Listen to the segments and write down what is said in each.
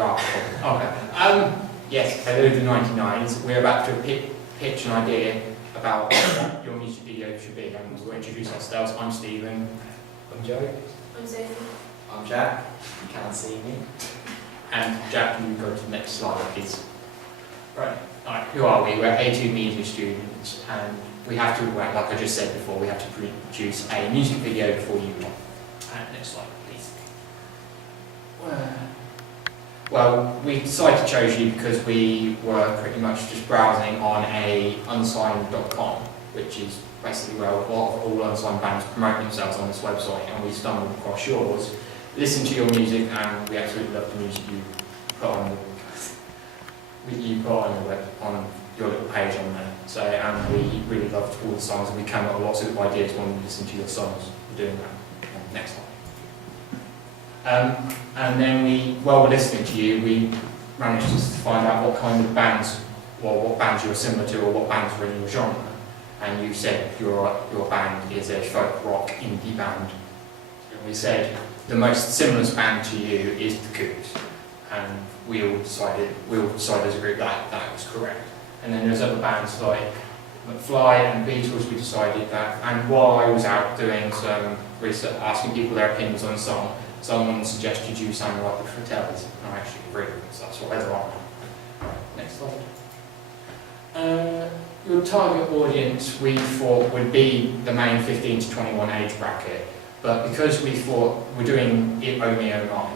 Okay. Yes, hello the 99s. We're about to pitch an idea about what your music video should be, and we'll introduce ourselves. I'm Stephen. I'm Joe. I'm Sophie. I'm Jack. You can't see me. And Jack, can you go to the next slide, please? Right. Alright, who are we? We're A2 media students, and we have to, like I just said before, we have to produce a music video for you. Next slide, please. Well, we decided to choose you because we were pretty much just browsing on a unsigned.com, which is basically where a lot of all unsigned bands promote themselves on this website, and we stumbled across yours, listened to your music, and we absolutely love the music you put on on your little page on there. So, and we really loved all the songs, and we came up with lots of ideas when we listened to your songs. We're doing that. Next slide. And then while we're listening to you, we managed to find out what kind of bands, or what bands you were similar to, or what bands were in your genre. And you said your band is a folk rock indie band. And we said the most similest band to you is the Kooks. And we all decided as a group that was correct. And then there's other bands like McFly and Beatles. We decided that. And while I was out doing some research, asking people their opinions on the song, someone suggested you sound like the Fratellis, and I actually agree with this, that's what they're on. Next slide. Your target audience we thought would be the main 15 to 21 age bracket, but because we thought we're doing It Oh Me Oh My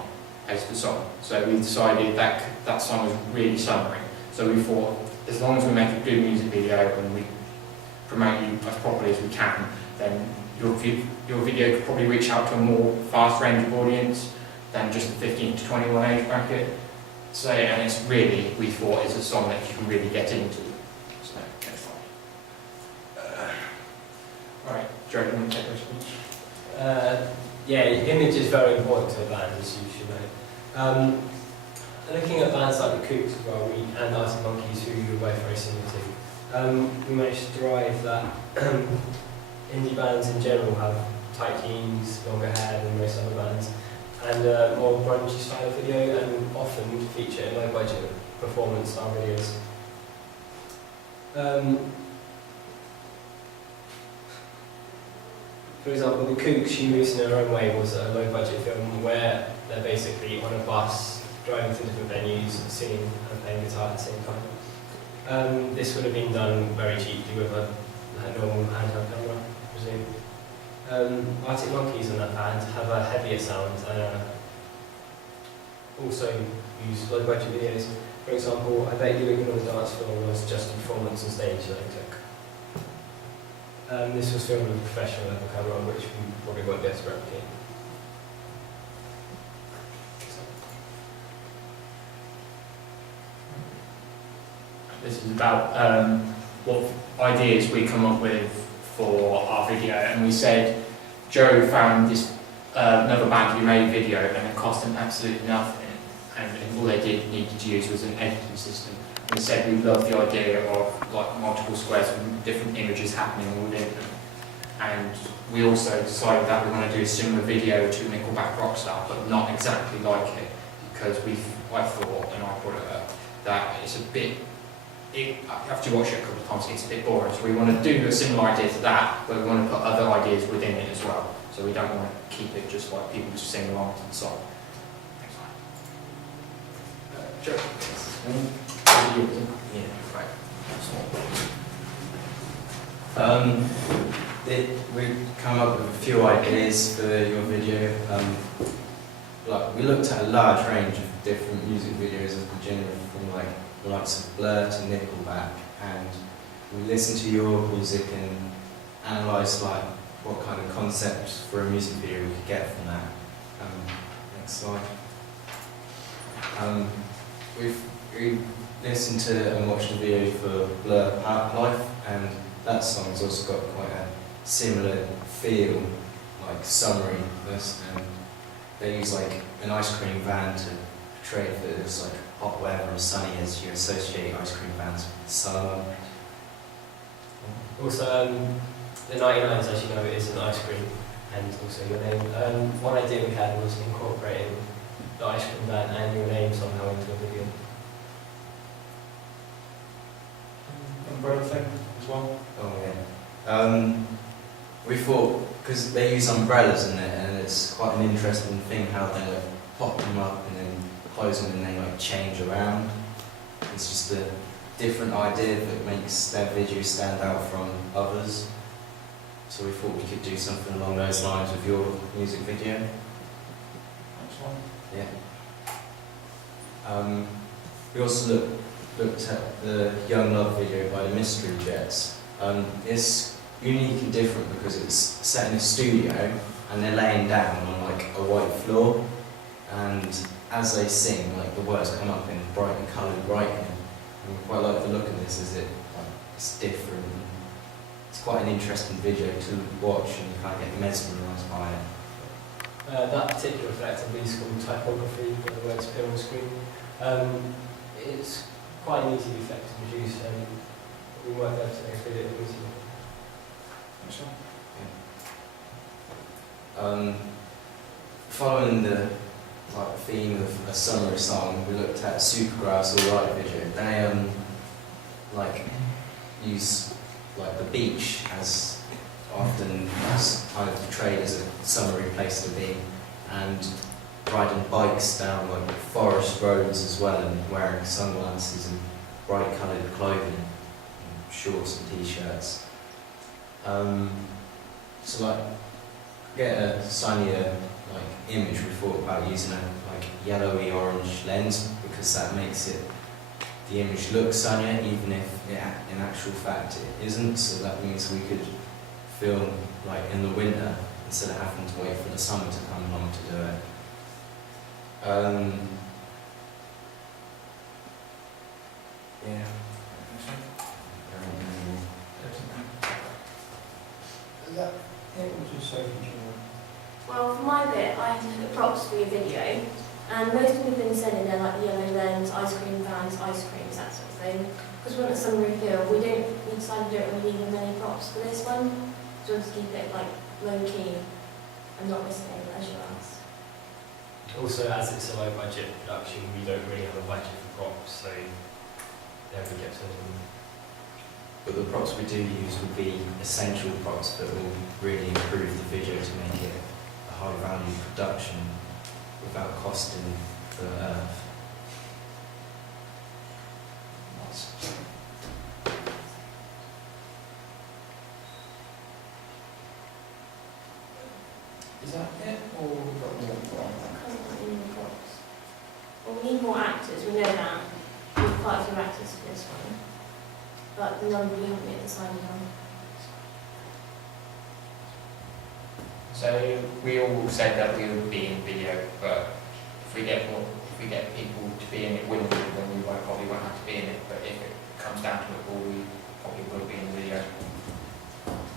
as the song, so we decided that that song was really summery. So we thought, as long as we make a good music video and we promote you as properly as we can, then your video could probably reach out to a more vast range of audience than just the 15 to 21 age bracket. So, and it's really, we thought, is a song that you can really get into. So, next slide. Right, Joe, do you want to take this one? Yeah, image is very important to a band, as you should know. Looking at bands like the Kooks as well, and Arctic Monkeys, who you're both very similar to, we managed to drive that indie bands in general have tight jeans, longer hair than most other bands, and more grungy style video, and often feature low budget performance style videos. For example, the Kooks, She Moves in Her Own Way was a low budget film where they're basically on a bus driving to different venues, singing and playing guitar at the same time. This would have been done very cheaply with a normal handheld camera, I presume. Arctic Monkeys on that band have a heavier sound and also use low budget videos. For example, I Bet You Were on the Dance Floor was just a performance on stage that they took. This was filmed with a professional level camera, which we probably won't be able to replicate. This is about what ideas we come up with for our video, and we said Joe found this another band who made a video and it cost them absolutely nothing, and all they needed to use was an editing system. We said we love the idea of like multiple squares with different images happening within them, and we also decided that we want to do a similar video to Nickelback Rockstar, but not exactly like it, because I thought, and I brought it up, that it's a bit. After you watch it a couple of times, it's a bit boring. So we want to do a similar idea to that, but we want to put other ideas within it as well. So we don't want to keep it just like people just sing along to the song. Next slide. Joe. Yeah, right. We've come up with a few ideas for your video. Like we looked at a large range of different music videos as a genre, from like the likes of Blur to Nickelback, and we listened to your music and analysed like what kind of concepts for a music video we could get from that. Next slide. We listened to and watched a video for Blur Park Life, and that song's also got quite a similar feel, like summeryness, and they use like an ice cream van to portray it that it's like hot weather and sunny, as you associate ice cream vans with summer. Also, the 99s, as you know, is an ice cream, and also your name. One idea we had was incorporating the ice cream van and your name somehow into thing as well? Oh yeah. We thought, because they use umbrellas in it, and it's quite an interesting thing how they like pop them up and then close them and they like change around. It's just a different idea that makes their video stand out from others. So we thought we could do something along those lines with your music video. Excellent. Yeah. We also looked at the Young Love video by the Mystery Jets. It's unique and different because it's set in a studio and they're laying down on like a white floor, and as they sing, like the words come up in brightly coloured writing. And we quite like the look of this, it's different. It's quite an interesting video to watch and you kind of get mesmerised by it. That particular effect, I believe, is called typography, where the words appear on the screen. It's quite an easy effect to produce, and we might be able to make it easy. Following the theme of a summer song, we looked at Supergrass Alright video. They use the beach as often as kind of portrayed as a summery place to be, and riding bikes down like forest roads as well, and wearing sunglasses and bright coloured clothing, and shorts and t-shirts. So get a sunnier image, we thought about using a yellowy orange lens, because that makes the image look sunnier even if in actual fact it isn't. So that means we could film in the winter instead of having to wait for the summer to come along to do it. Yeah. Is that it? Or just Sophie? Well, for my bit, I had to look at props for your video, and most of them have been sending there like yellow lens, ice cream vans, ice creams, that sort of thing. Because we're on a summery film, we decided we don't really need many props for this one, so we'll just keep it low key and not missing any leisure hours. Also, as it's a low budget production, we don't really have a budget for props, so yeah, we kept those. But the props we do use will be essential props that will really improve the video to make it a high value production without costing the earth. Is that it? Or we've got more? Can't need more props. Well, we need more actors, we know that. We have quite a few actors for this one. But the number we haven't yet decided on. So we all said that we would be in video, but if we get people to be in it willingly, then we probably won't have to be in it. But if it comes down to it, we probably will be in the video.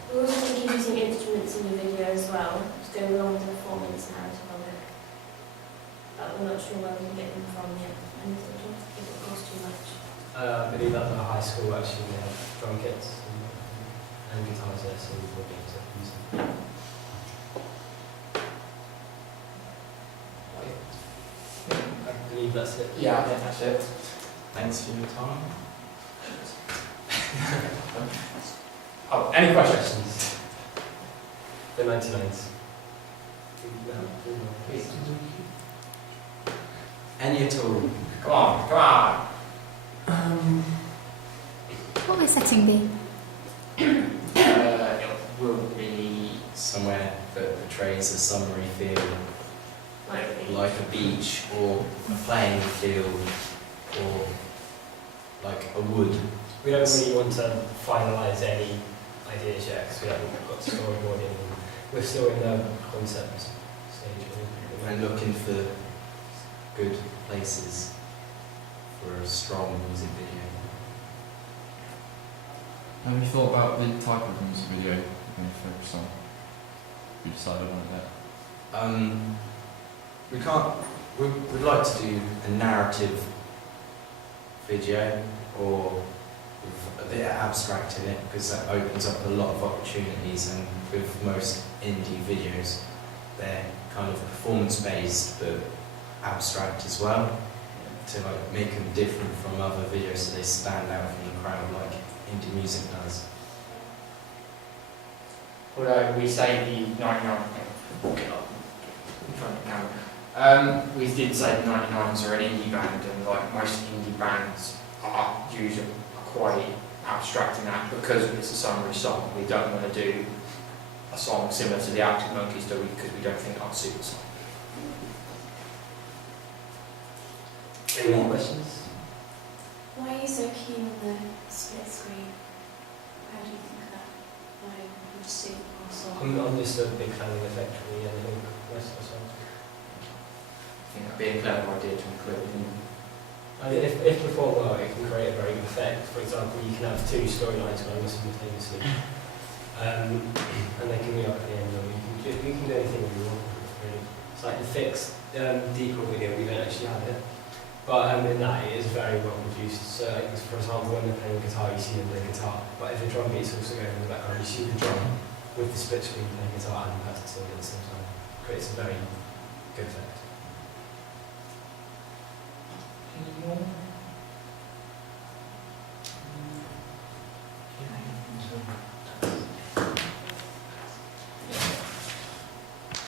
We're also going to keep using instruments in the video as well, to go along with the performance narrative of it. But we're not sure where we can get them from yet, and it will cost too much. I believe at the high school actually they have drum kits and guitars there, so we'll be able to use them. I believe that's it. Yeah, I think that's it. Thanks for your time. Oh, any questions? The 99s. Any at all? Come on, come on. What will setting be? It will be Somewhere that portrays a summery feel, like a beach or a playing field or like a wood. We don't really want to finalise any ideas yet because we haven't got storyboarding. We're still in the concept stage. And looking for good places for a strong music video. Have you thought about the type of music video you're going to focus on? You decided on that? We can't. We'd like to do a narrative video or with a bit of abstract in it, because that opens up a lot of opportunities. And with most indie videos, they're kind of performance based but abstract as well. to like make them different from other videos so they stand out from the crowd like indie music does. Although we say the 99, get up in front of the camera. We did say the 99s are an indie band, and like most indie bands are usually quite abstract in that because it's a summary song. We don't want to do a song similar to the Arctic Monkeys do because we don't think that would suit the song. Any more questions? Why are you so keen on the split screen? How do you think that would suit our song? I'm just a big fan of Effect really, and I think most of the songs. I think that'd be a clever idea to include. I mean, if performed well, it can create a very good effect. For example, you can have two storylines going simultaneously, and they can meet up at the end, or you can do anything you want. Really, it's like the Fix Deeper video. We don't actually have it, but in that it is very well produced. So, like, for example, when they're playing guitar, you see them play guitar, but if the drum beat's also going in the background, you see the drum with the split screen playing guitar and the person singing at the same time. Creates a very good effect.